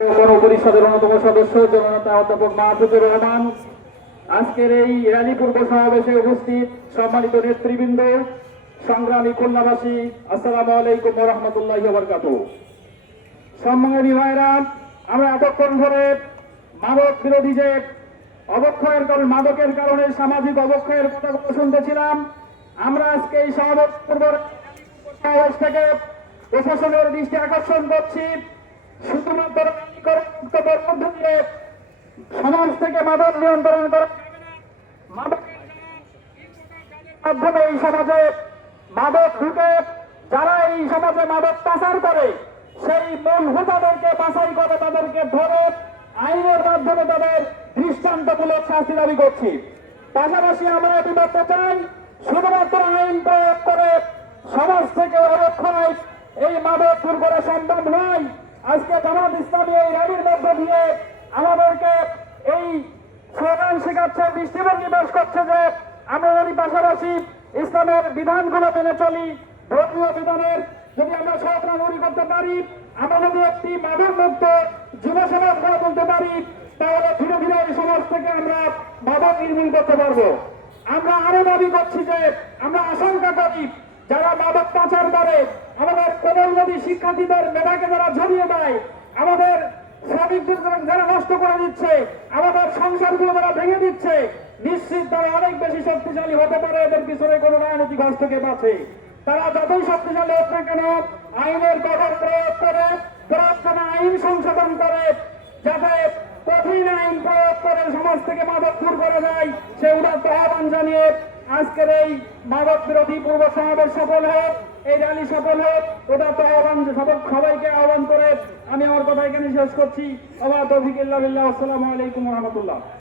গণপরিষদের অন্যতম সদস্য জননেতা অধ্যাপক মাহফুজুর রহমান, আজকের এই র্যালি পূর্ব সমাবেশে উপস্থিত সম্মানিত নেতৃবৃন্দ, সংগ্রামী খুলনাবাসী, আসসালামু আলাইকুম ওয়া রাহমাতুল্লাহি ওয়া বারাকাতুহু। সম্মানী ভাইরা, আমরা এতক্ষণ ধরে মাদক বিরোধী যে অবক্ষয়ের কারণে, মাদকের কারণে সামাজিক অবক্ষয়ের কথাগুলো শুনতেছিলাম। আমরা আজকে এই সমাবেশ থেকে প্রশাসনের দৃষ্টি আকর্ষণ করছি, শুধুমাত্র বক্তব্যের মধ্য দিয়ে সমাজ থেকে মাদক নিয়ন্ত্রণ করা মাধ্যমে এই সমাজে মাদক ঢুকে যারা এই সমাজে মাদক পাচার করে সেই মূল হোতাদেরকে বাছাই করে তাদেরকে ধরে আইনের মাধ্যমে তাদের দৃষ্টান্তমূলক শাস্তি দাবি করছি। পাশাপাশি আমরা এটি বলতে চাই, শুধুমাত্র আইন প্রয়োগ করে সমাজ থেকে অবক্ষয় এই মাদক দূর করা সম্ভব নয়। আজকে জামাত ইসলামী এই র্যালির মধ্য দিয়ে আমাদেরকে এই স্লোগান শেখাচ্ছে, দৃষ্টিভঙ্গি পেশ করছে যে আমরা যদি পাশাপাশি ইসলামের বিধানগুলো মেনে চলি, ধর্মীয় বিধানের যদি আমরা সব নাগরিক করতে পারি, আমরা যদি একটি মাদক মুক্ত যুব সমাজ গড়ে তুলতে পারি, তাহলে ধীরে ধীরে এই সমাজ থেকে আমরা মাদক নির্মূল করতে পারবো। আমরা আরো দাবি করছি যে আমরা আশঙ্কা করি যারা মাদক পাচার করে, আমাদের কোমলমতি শিক্ষার্থীদের মেধাকে যারা ঝরিয়ে দেয়, আমাদের শ্রমিকদের যারা নষ্ট করে দিচ্ছে, আমাদের সংসারগুলো যারা ভেঙে দিচ্ছে, নিশ্চিত তারা অনেক বেশি শক্তিশালী হতে পারে। এদের পিছনে কোনো রাজনৈতিক হস্তক্ষেপ আছে। তারা যতই শক্তিশালী হোক না কেন, আইনের কঠোর প্রয়োগ করে, প্রয়োজনে আইন সংশোধন করে, যাতে কঠিন আইন প্রয়োগ করে সমাজ থেকে মাদক দূর করা যায়, সে উদাত্ত আহ্বান জানিয়ে আজকের এই মাদক বিরোধী পূর্ব সমাবেশ সফল হোক, এই র্যালি সফল হোক, উদাত্ত আহ্বান সবাইকে আহ্বান করে আমি আমার কথা এখানে শেষ করছি। ওয়া তৌফিক ইল্লা বিল্লাহ। আসসালামু আলাইকুম ওয়া রাহমাতুল্লাহ।